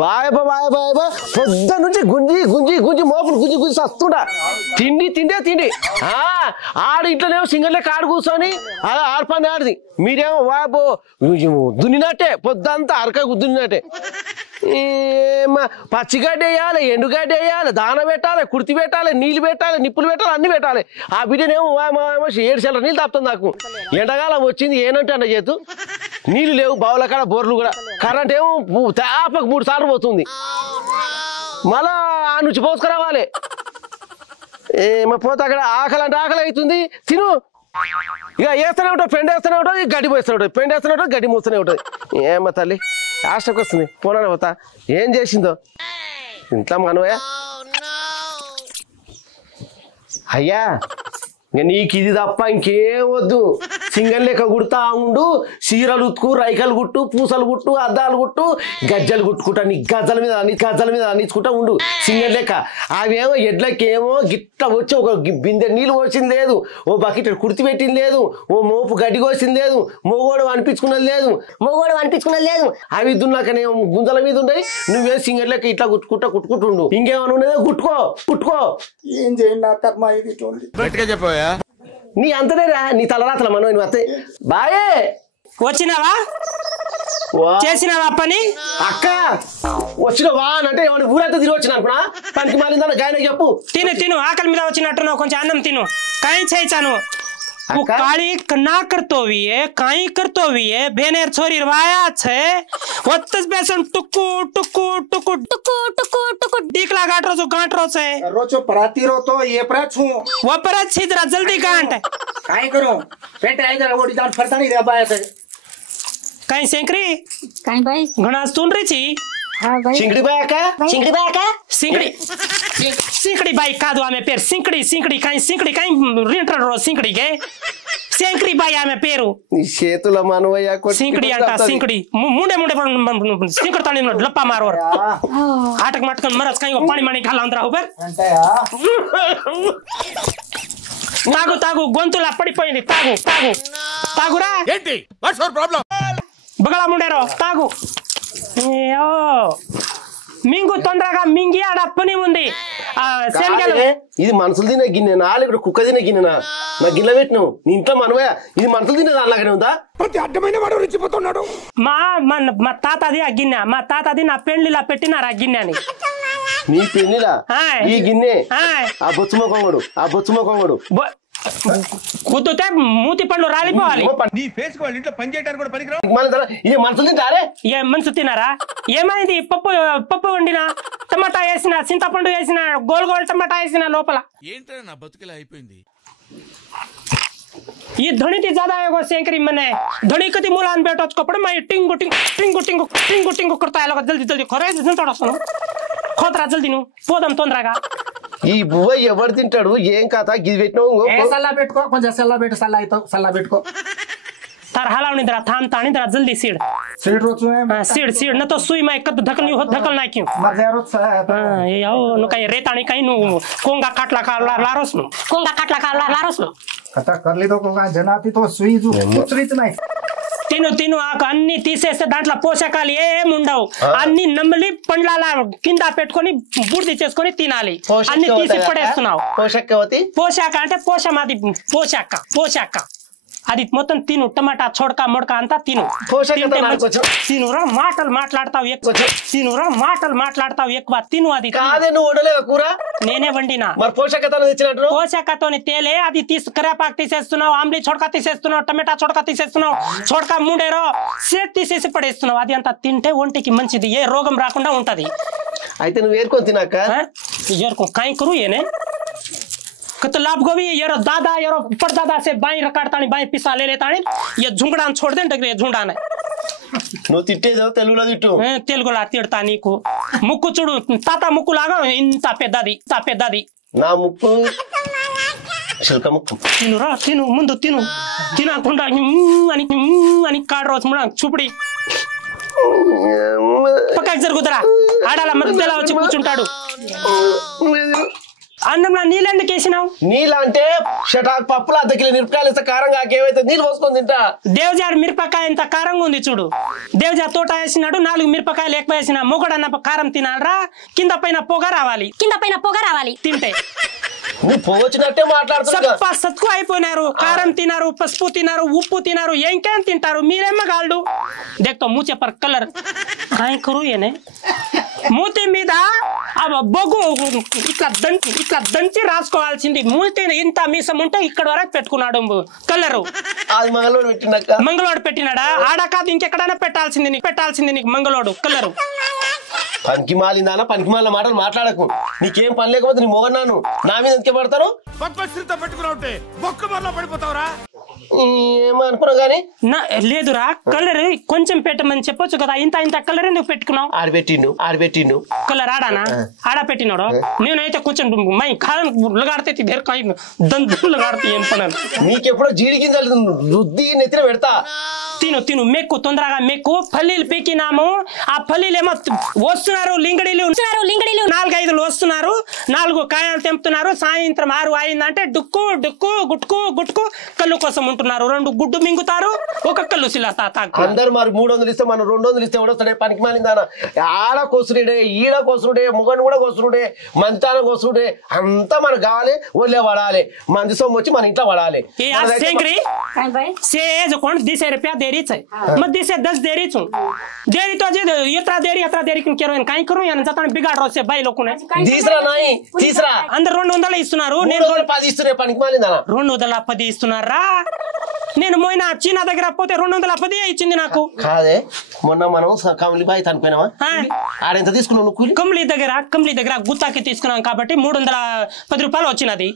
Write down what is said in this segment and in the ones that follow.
వాయబా పొద్దు నుంచి గుంజి గుంజి గుంజి మోపులు గుంజి గుంజి వస్తుంటా తిండి ఆడు ఇంట్లోనేమో సింగల్ లెక్క ఆడు కూర్చొని అలా ఆడపని ఆడిది మీరేమో వాయబో దున్నినట్టే పొద్దంతా అరకకు దున్నినట్టే పచ్చిగడ్డి వేయాలి ఎండుగడ్డి వేయాలి దాన పెట్టాలి కుర్తి పెట్టాలి నీళ్ళు పెట్టాలి నిప్పులు పెట్టాలి అన్ని పెట్టాలి ఆ బిడ్డనేమో 7 సెంటర్ నీళ్ళు తప్పుతుంది నాకు ఎండకాలం వచ్చింది ఏనంటే అన్న చేతు నీళ్ళు లేవు బావుల కాడ బోర్లు కూడా కరెంట్ ఏమో తేపకు 3 సార్లు పోతుంది మళ్ళా ఆ నుంచి పోసుకురావాలి పోతే అక్కడ ఆకలి అంటే ఆకలి అవుతుంది తిను ఇక వేస్తూనే ఉంటుంది పెండ వేస్తూనే ఉంటుంది గడ్డి పోస్తూనే ఉంటుంది పెండ వేస్తూనే ఉంటుంది గడ్డి మూస్తూనే ఉంటుంది ఏమో తల్లి ఆశకు వస్తుంది పోనా పోతా ఏం చేసిందో ఇంట్లో మనవయ్యా అయ్యా ఇంకా నీకు ఇది తప్ప ఇంకేం వద్దు సింగల్ లెక్క కుడతా ఉండు చీరలు ఉతుకు రైకలు కుట్టు పూసలు కుట్టు అద్దాలు కుట్టు గజ్జలు కుట్టుకుంటా నీ గజ్జల మీద అన్నించుకుంటా ఉండు సింగల్ లెక్క అవేమో ఎడ్లకేమో గిట్ట వచ్చి ఒక బిందె నీళ్ళు పోసింది లేదు ఓ బకెట్ కుర్తి పెట్టింది లేదు ఓ మోపు గడ్డి కోసింది లేదు మొగోడు అనిపించుకున్నది లేదు అవి దున్నాకనేమో గుంజల మీద ఉన్నాయి నువ్వే సింగల్ లెక్క ఇట్లా కుట్టుకుంటుండు ఇంకేమైనా ఉన్నదో కుట్టుకో ఏం చేయండి చెప్పా నీ అంతనేరా నీ తలరాతల మనం నువ్వు అత్తే బాయే వచ్చినావా చేసినావా పని అక్క వచ్చినవా అంటే ఊరంతా తిరిగి వచ్చిన అనుకున్నా పనికి మారిందా గాయన చెప్పు తిను ఆకలి మీద వచ్చినట్టు కొంచెం అన్నం తిను కాయి చేయించాను काली ना करतो है काई करतो है बेनेर छोरी रवाया छे वत्तस बेसन टुकु टुकु टुकु टुकु टुकु टुकु डीकला गाटरो जो गांटरो छे रोचो पराती रो तो ये परा छु वो परा छी जरा जल्दी गांट काई करो पेट आई जरा ओडी दान फरता नहीं रे बाय से काई सेंकरी काई भाई घणा सुन रही छी हां भाई सिंगड़ी बाय का सिंकड़ी बाई कादवा में पेर सिंकड़ी काई रिंटर रो सिंकड़ी के सेंकड़ी बाई आमे पेरू చేతుల మనవయ్య सिंकड़ी अंटा सिंकड़ी मुंडे सिंकड़ तानी लप्पा मारो आटक मटकन मरस काई पानी मानी खाला अंदर ऊपर तागु గొంతులా పడిపోయింది తాగురా ఏంటి వాట్స్ యువర్ ప్రాబ్లం బగలా ముండేరో తాగు ఏయో మింగు తొందరగా మింగి ఆడ పని ఉంది ఇది మనుషులు తినే గిన్నెనా లేకపోతే కుక్క తినే గిన్నెనా నా గిన్నె పెట్టినావు నీ ఇంట్లో మనవయ్య ఇది మనుషులు తినే దానిలాగానే ఉందా ప్రతి అడ్డమైన వాడు రెచ్చిపోతున్నాడు మా తాతది ఆ గిన్నె మా తాతది నా పెళ్లిలా పెట్టినారు ఆ గిన్నె అని నీ పెళ్లిలా ఈ గిన్నె ఆ బొచ్చుమొకంగుడు కుద్దుతే మూతి పళ్ళు రాలిపోవాలి నీ ఫేస్ కు వాళ్ళ ఇంట్లో పని చేయడానికి కూడా పనికిరావు ఇది మనుషులు తింటారే ఏ మనసు తినారా ఏమైంది పప్పు వండినా టమాటా వేసిన చింతపండు వేసిన గోల్ టమాటా వేసిన లోపల ఏంటో నా బతుకులా అయిపోయింది ये धनी ती ज्यादा है वो सेंकरी मने धनी कति मुलान बैठो कपड़े मैं टिंगु करता है लोग जल्दी खरे जल्दी थोड़ा सुनो खोतरा जल्दी नु పోదం తొందరగా ఈ బువ్వ ఎవరు తింటాడు ఏం కథ గిది పెట్టినావు ఏ సల్లా పెట్టుకో కొంచెం సల్లా పెట్టు సల్లా పెట్టుకో तार हलावनी जरा थाम तानी जरा जल्दी सीड रोचू है सीड न तो सुई में कद धकल नहीं हो धकल ना क्यों मर जा रोच ये आओ नु काही रेताणी काही नु कोंगा काटला का लारोस नु कथा कर ली तो कोंगा जनाती तो सुई जो कुछ रीत नहीं తిను ఆకు అన్ని తీసేస్తే దాంట్లో పోషకాలు ఏముండవు అన్ని నమ్మలి పండ్ల కింద పెట్టుకొని బూడిద చేసుకొని తినాలి అన్ని తీసి పడేస్తున్నావు పోషక అంటే పోషమాది పోషక అది మొత్తం తిను టమాటా చోడక మొడక అంతా తిను తినురా మాటలు మాట్లాడతావు ఎక్కువ తిను అది నేనే వండినా పోషకతోని తేలే అది కరేపాకు తీసేస్తున్నావు ఆమ్లీ చోడక తీసేస్తున్నావు టమాటా చోడక తీసేస్తున్నావు చోడక ముండేరో సేట్ తీసేసి పడేస్తున్నావు అది అంతా తింటే ఒంటికి మంచిది ఏ రోగం రాకుండా ఉంటది అయితే నువ్వు ఏరుకొని తినాక కాయ కరు ఏనే कत लाभ गोभी यारो दादा यारो परदादा से बाई रकाड़तानी बाई पिसा ले लेतानी ये झुंगड़ा छोड़ दे डगरे झुंडा ने नो तिट्टे जाओ तेलुला तिट्टो तेलुला तिड़ता नीको मुक्कु चुडू ताता मुक्कु लागा इंता पेदादी ना मुक्कु शिल्का मुक्कु తిను ముందు తినకుండా అని కాడరోస్ ముడా చూపుడి పక్కకి జరుగుదరా ఆడాల మధ్యలో వచ్చి కూర్చుంటాడు అన్నంలో నీళ్ళు ఎందుకు వేసినావు? నీళ్ళు అంటే షటాక్ పప్పులు అర్ధ కిలో మిరపకాయలు ఇస్తే కారం కాకేమైతే నీళ్ళు పోసుకొని తింటా. దేవజారు మిరపకాయ ఎంత కారంగా ఉంది చూడు. దేవజారు తోట వేసినాడు 4 మిరపకాయలు ఎక్కువ వేసిన మొగడన్న కారం తినాలరా. కింద పైన పొగ రావాలి తింటే. నువ్వు పోవచ్చినట్టే మాట్లాడుతున్నా. సత్కు అయిపోయినారు. కారం తినారు, పసుపు తినారు, ఉప్పు తినారు, ఇంకేం తింటారు మీరేమో గాళ్ళు. దేఖతో మూచే పర్ కలర్ కాయ కరు ఏనే మూతి మీద బొగ్గు ఇట్లా దంచి రాసుకోవాల్సింది. మూతి ఇంత మీసం ఉంటే ఇక్కడ వరకు పెట్టుకున్నాడు కలరు. అది మంగళవాడు పెట్టినాక మంగళవాడు పెట్టినాడా? ఆడ కాదు ఇంకెక్కడైనా పెట్టాల్సింది నీకు మంగళవాడు కలరు. పనికి మాలిందానా పనికి మాలిన మాటలు మాట్లాడకు. నీకేం పని లేకపోతే నీ మొగన్నాను నా మీద ఎందుకే పడతారు? ఏమనుకున్నావు గానీ లేదురా కలర్ కొంచెం పెట్టమని చెప్పొచ్చు కదా. ఇంత కలర్ ఎందుకు పెట్టుకున్నావు? ఆడబెట్టిండు కలర్ ఆడ పెట్టినాడు. నేనైతే కొంచెం మై కాలం ఉల్లగాడితే దంతులుగాడితే ఏం పని. నీకెప్పుడో జీడి గింజలు రుద్ది నెత్తిన పెడతా. తిను మెక్కు తొందరగా మెక్కు. పల్లీలు పీకినాము. ఆ పల్లీలు ఏమో వస్తున్నారు లింగడీలు 4-5 వస్తున్నారు. 4 కాయలు తెంపుతున్నారు. సాయంత్రం 6 అయిందంటే డుక్కు డుక్కు గుట్కు గుట్కు కళ్ళు కోసం ఉంటున్నారు. 2 గుడ్డు మింగుతారు, 1 కళ్ళు సిల్లా. అందరు మరి 300 ఇస్తే మనం 200 ఇస్తే ఎవడొస్తాడే? పనికి మాలిందానా ఆడ కోసుడే ఈడ కోసుడే ముగను కూడా కోసుడే మంతాన కోసుడే అంతా మనకు కావాలి. ఒళ్ళే పడాలి. మంది సొమ్ము వచ్చి మన ఇంట్లో పడాలి. ₹10 देरी है मैं 10 से 10 देरी छू देरी तो जे इतना देरी क्यों कहीं करूं या जता बिगाड़ रहा से भाई लोगों ने तीसरा नहीं तीसरा अंदर 200 ఇస్తున్నారు నేను 10 ఇస్తున్నా పనికి మాలిందా 210 ఇస్తున్నారా నేను మొన్న చీనా దగ్గర పోతే 210 ఇచ్చింది నాకు కాదే మొన్న మనం కమలి బాయ్ తనపోయినావా ఆడెంత తీసుకున్నావు నువ్వు కూలి కమలి దగ్గర గుత్తాకి తీసుకున్నాం కాబట్టి 310 రూపాయలు వచ్చినది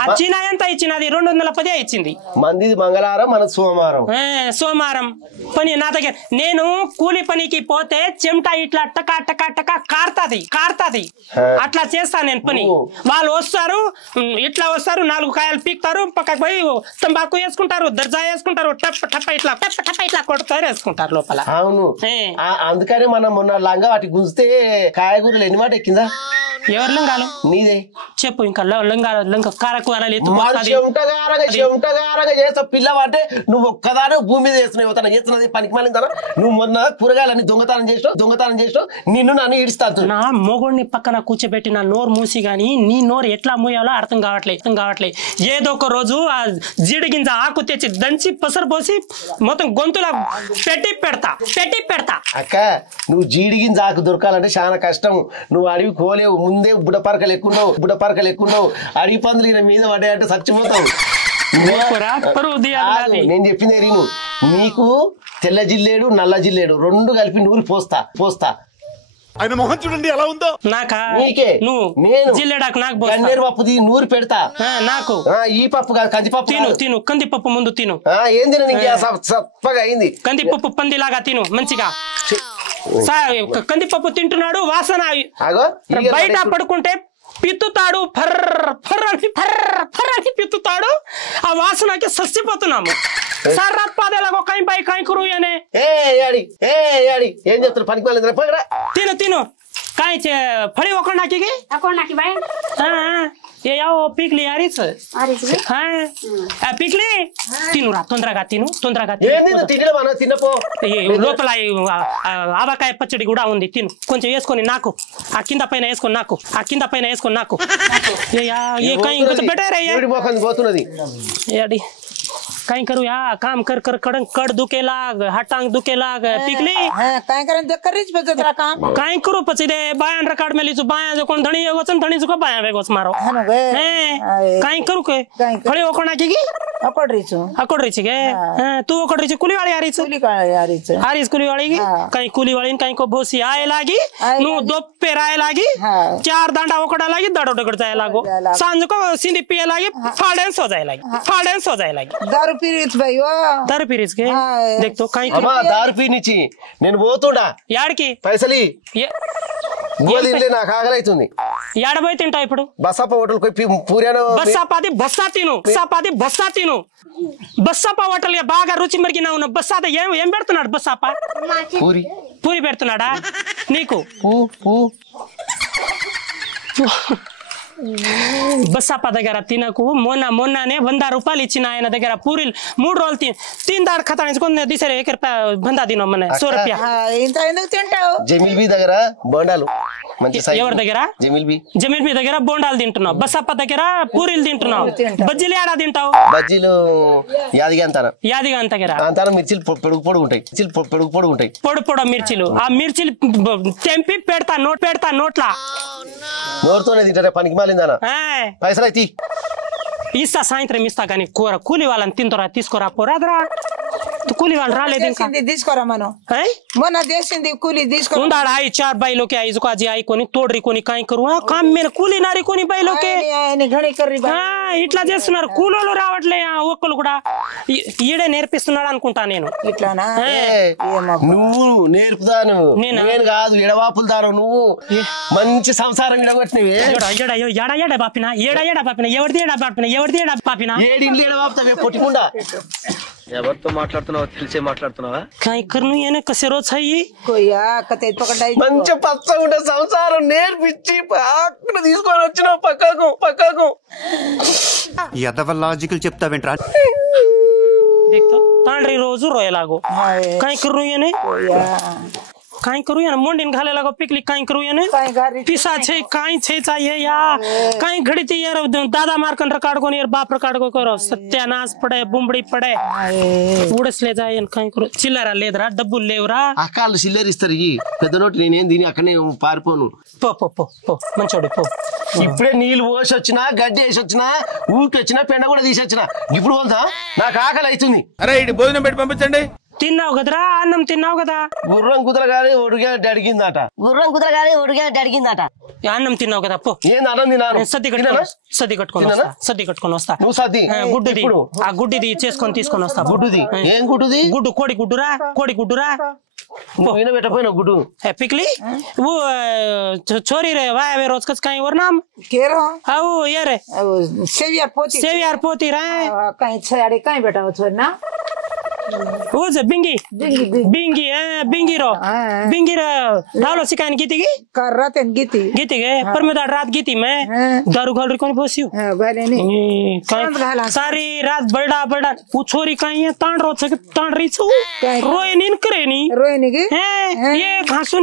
ఆ చీనా ఎంత ఇచ్చినది 210 ఇచ్చింది మందిది మంగళవారం మన సోమవారం పని నా దగ్గర నేను కూలి పనికి పోతే చెమట ఇట్లా టకా టకా టకా కారుతాది అట్లా చేస్తా నేను పని వాళ్ళు వస్తారు ఇట్లా వస్తారు 4 కాయలు పీకుతారు పక్కకు పోయి తంబాకు వేసుకుంటారు దర్జా వేసుకుంటారు టప్ప ఇట్లా కొడతారు వేసుకుంటారు లోపల అవును అందుకనే మనం మొన్న లంగా వాటి గుంజితే కాయగూరలు ఎన్ని మాట ఎక్కిందా ఎవరు లంగాలు నీదే చెప్పు ఇంకా లంగా కారకు చెమటగారగా చేస్తా పిల్లవాటే నువ్వు ఒక్కదానే భూమి మీద చేస్తున్నది పనికి మాలిందా నువ్వు మొన్న కూరగాయలన్నీ దొంగతనం చేసావు నిన్ను నన్ను ఈడుస్తాను నా మొగుడిని పక్కన కూర్చోబెట్టి నా నోరు మూసి గాని నీ నోరు ఎట్లా మూయాలో అర్థం కావట్లేదు ఏదో ఒక రోజు ఆ జీడి గింజ ఆకు తెచ్చి దంచి పసరు పోసి మొత్తం గొంతులా పెట్టి పెడతా అక్క నువ్వు జీడి గింజ ఆకు దొరకాలంటే చాలా కష్టం నువ్వు అడవి కోలేవు ముందే బుడపరకలు ఎక్కుండవు అడవి పందులు మీద పడ్డాయంటే చచ్చిపోతావు నేను చెప్పింది ఎరిను నీకు తెల్ల జిల్లేడు నల్ల జిల్లేడు 2 కలిపి నూరి పోస్తా ఆయన మొహం చూడండి ఎలా ఉందో నాకా నీకే నేను జిల్లేడాకు నాకు గన్నేరు పప్పుది నూరి పెడతా నాకు ఈ పప్పు కాదు కందిపప్పు తిను కందిపప్పు ముందు తిను ఏం తిన నీకు సప్పగా అయింది కందిపప్పు పందిలాగా తిను మంచిగా కందిపప్పు తింటున్నాడు వాసన బయట పడుకుంటే పిత్తుతాడు ఫర్రని పిత్తుతాడు ఆ వాసనకి సస్సిపోతున్నాము సార్ రాత్ పాదేలాగో కై బై కై కరు ఏనే ఏం చెప్తారు పనికి తిను काय फळी ओकळ नाकी बाय ये याओ पिकली आरीच पिकली తొందరగా తిను లోపల ఆవకాయ పచ్చడి కూడా ఉంది తిను కొంచెం వేసుకొని నాకు ఆ కింద పైన వేసుకొని నాకు कहीं करू या काम कर कड़ दुखे लाग हटांग दुखे लाग पिकली काय करें देख कर रीच पे तेरा काम काय करू पछी दे बायान रिकॉर्ड में लीचू बाया जो कोण धणी वेगोच धणी जो बाया वेगोच मारो काय करू के फळी ओकणा की अकोड रीच के तू अकोड रीच कुली वाली आरीच कुली वाली की कहीं कुली वाली कहीं को भोसी आए लागी नु दोपे राय लागी 4 दांडा ओकड़ा लागी दड़ो डगड़ जाए लागो सांझ को सिंधी पिए लागी फाडेंस हो जाए लागी दारू पीरिच के देख तो कहीं दारू पीनिची నేను పోతుండా యాడికి పైసలి గోలిలే నాకు ఆగలైతుంది యాడబోయి తింటా ఇప్పుడు బస్సాప హోటల్ కి పూరేను బస్సా తిను బస్సాప హోటల్ కి బాగా రుచి మరిగిన ఉన్న బస్సాద ఏం పెడుతున్నాడు బస్సాప పూరి పెడుతున్నాడా నీకు బస్సాప దగ్గర తినకు మొన్ననే 100 రూపాయలు ఇచ్చిన ఆయన దగ్గర పూరీలు 3 రోజులు तीन दाड़ खता दिसरे 1 రూపాయ బందా దినో మన 100 రూపాయ ఇంత ఎందుకు తింటావు జమీల్బీ దగ్గర బోండాలు మంచి సైజ్ ఎవరి దగ్గర జమీల్బీ దగ్గర బోండాలు తింటున్నావు బస్సాప దగ్గర పూరీలు తింటున్నావు బజ్జీలు ఏడా తింటావు బజ్జీలు యాదిగా దగ్గర అంటారు మిర్చిలు పొడుగు ఉంటాయి పొడు మిర్చిలు ఆ మిర్చిలు తెంపి పెడతా నోట్లా నోరుతోనే తింటారే పనికి మాలిందానా పైసలు అయితే ఇస్తా సాయంత్రం ఇస్తా కానీ కూర కూలి వాళ్ళని తింటారా తీసుకోరా పోరాదరా కూలి వాళ్ళు రాలేదు ఇంకా తీసుకోరా మనం మొన్న దేశింది కూలి తీసుకో उंदाड़ा आई 4 बाइलों के आई आज आई कोनी तोड़री कोनी काई करू काम में కూలి నారి कोनी बाइलों के घणी कर्री ఇట్లా చేస్తున్నారు కూలోళ్ళు రావట్లే ఒక్కలు కూడా ఈడే నేర్పిస్తున్నాడు అనుకుంటా నేను ఇట్లానా నువ్వు నేర్పుతాను నేను కాదు ఎడవాపులు దారు నువ్వు మంచి సంసారం విడగొట్టినవి ఏడా బాపినా ఎవరిది ఏడా బాపినా ఏడిండ్లు ఎడవాపుతావే పొట్టికుండా ఎవరితో మాట్లాడుతున్నావో తెలిసే మాట్లాడుతున్నావా కాయి కర్ను ఏనే కసే రోజు అయ్యి కొయ్యా కతే పకడాయి మంచి పచ్చగా ఉండే సంసారం నేర్పించి అక్కడ తీసుకొని వచ్చినావు పక్కకు ఎదవ లాజికల్ చెప్తావేంట్రా తండ్రి రోజు రోయలాగో కాయి కర్ను ఏనే काई करू या मोंडीन घाले लगो पिकली काई करू या ने पिसा छे काई छे चाहिए या काई घड़ी थी यार दादा मारकन रिकॉर्ड को यार बाप रिकॉर्ड को करो सत्यानाश पड़े बुंबड़ी पड़े उड़स ले जाए काई करू चिल्लरा लेदरा डब्बुल लेवरा అకాలు చిల్లర ఇస్తారు ఈ పెద్ద నోటి నేనేం దీని అక్కడనే పారిపోను పో మంచోడి పో ఇప్పుడే నీళ్ళు పోసి వచ్చినా గడ్డి వేసి వచ్చినా ఊరికొచ్చినా పెండ కూడా తీసొచ్చినా ఇప్పుడు పోతా నాకు ఆకలి అవుతుంది అరే ఇటు భోజనం పెట్టి పంపించండి తిన్నావు కదరా అన్నం తిన్నావు కదా గుర్రం కుదరగానే ఒడిగాడు అడిగిందట అన్నం తిన్నావు కదా పో ఏంది అన్నం తిన్నాను సద్ది కట్టుకొని వస్తా నువ్వు సద్ది గుడ్డుది ఆ గుడ్డిది చేసుకొని తీసుకొని వస్తా గుడ్డుది ఏం గుడ్డుది గుడ్డు కోడి గుడ్డురా పెట్టపోయినా గుడ్డు पिकली वो छोरी रे वाह वे रोज कस कहीं और नाम केरो आओ ये रे सेवियर पोती रे कहीं छाड़ी कहीं बैठा हो छोड़ ना वो जे बिंगी बिंगी रो डालो सिकान गीती कर रात गीती के पर मैं रात गीती मैं दारू घोल रही कौन पोसी सारी रात बड़ा वो छोरी कहीं है तांड रही छू रोए नीन करे नी रोए नी ये घासुन